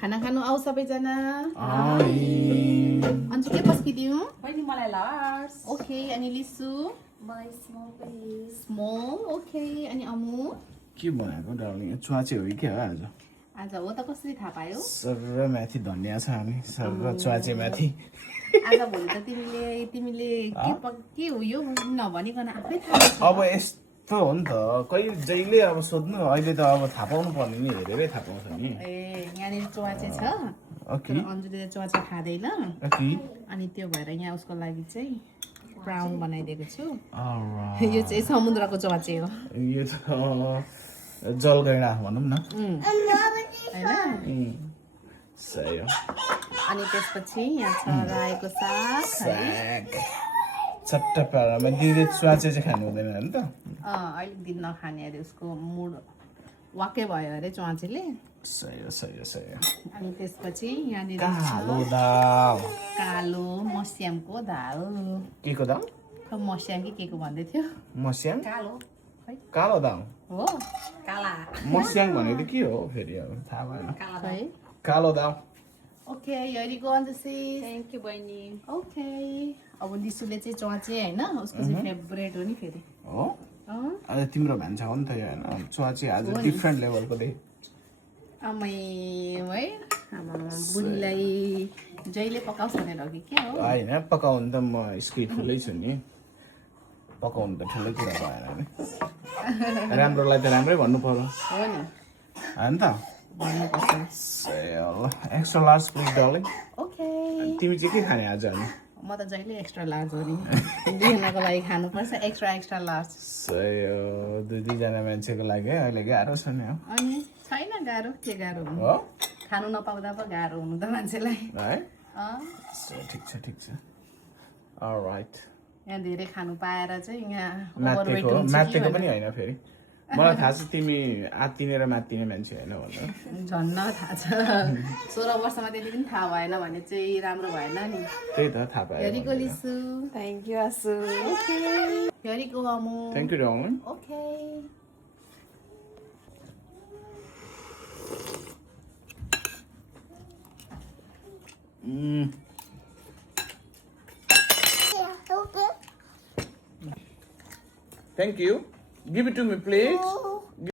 खाना खानु आऊ सबैजना अन्जु के पस्किदिउँ बहिनी मलाई लार्ज ओके अनि लिसु मलाई स्मल प्लिज स्मल ओके अनि अमु के बनाएको डार्लिङ च्वाचे हो कि के हो आज आज हो त कसरी थाहा पायो सर माथि धनिया छ हामी सर च्वाचे माथि आज भोलि त तिमीले के हो यो नभनिकन आफै थाहा छ अब यस्तो हो नि त कहिले जहिले अब सोध्नु अहिले त अब थाहा पाउनु पर्ने नि हेरेरै थाहा पाउँछ नि ए यहाँनिर च्वाचे छ ओके तर अन्जुले च्वाचे खाँदैन ओके अनि त्यो भएर यहाँ उसको लागि चाहिँ ब्राउन बनाइदिएको छु अलराइट यो चाहिँ समुद्रको च्वाचे हो यो त जलगैडा भनौँ न होइन सही हो अनि त्यसपछि यहाँ छ रायोको साग साग चट्टा पारामा दिदीले च्वाचे चाहिँ खानु हुँदैन नि त अलिक दिन नखाने अरे उसको मुड वाक्कै भयो अरे च्वाचेले सही हो सही हो सही हो अनि त्यसपछि यहाँनिर कालो दाल कालो मस्यामको दाल के को दाल मस्याम कि के को भन्दै थियो मस्याङ कालो कालो दाल हो काला मस्याङ भनेको के हो फेरि अब थाहा भएन काला है कालो दाल ओके यरीको अन्जसी थ्याङ्क यू बहिनी ओके अब लिसुले चाहिँ च्वाचे होइन उसको चाहिँ फेभरेट हो नि फेरि हो आज तिम्रो भान्सा हो नि त यो होइन च्वाचे आज डिफ्रेन्ट लेभलको देख आमै है आमा बुढीलाई जहिले पकाउँछ भनेर कि क्या हो होइन पकाउनु त म स्किल ठुलै छु नि पकाउनु त ठुलै कुरा भएन नि राम्रोलाई त राम्रै भन्नु पर्यो हो नि होइन त भन्नुपर्छ extra large please darling okay तिमी चाहिँ के खाने आज अनि म त जहिले एक्स्ट्रा लार्ज हो नि दुईजनाको लागि खानुपर्छ एक्स्ट्रा लार्ज सही हो दुईजना मान्छेको लागि है अहिले गाह्रो छ नि अनि छैन गाह्रो के गाह्रो हुनु हो खानु नपाउँदा पो गाह्रो हुनु त मान्छेलाई है अँ, ठिक छ अलराइट यहाँ धेरै खानु पाएर चाहिँ यहाँ overweight माथिको हुन्छ कि माथिको भनेर। पनि होइन फेरि मलाई थाहा छ तिमी आत्तिने र मात्तिने मान्छे होइन भनेर झन्न थाहा छ 16 वर्षमा त्यति पनि थाहा भएन भने चाहिँ राम्रो भएन नि त्यही त थाहा पायो हेरीको लिसु थ्याङ्क यू आसु हेरीको अमु thank you darling okay Thank you. Give it to me, please.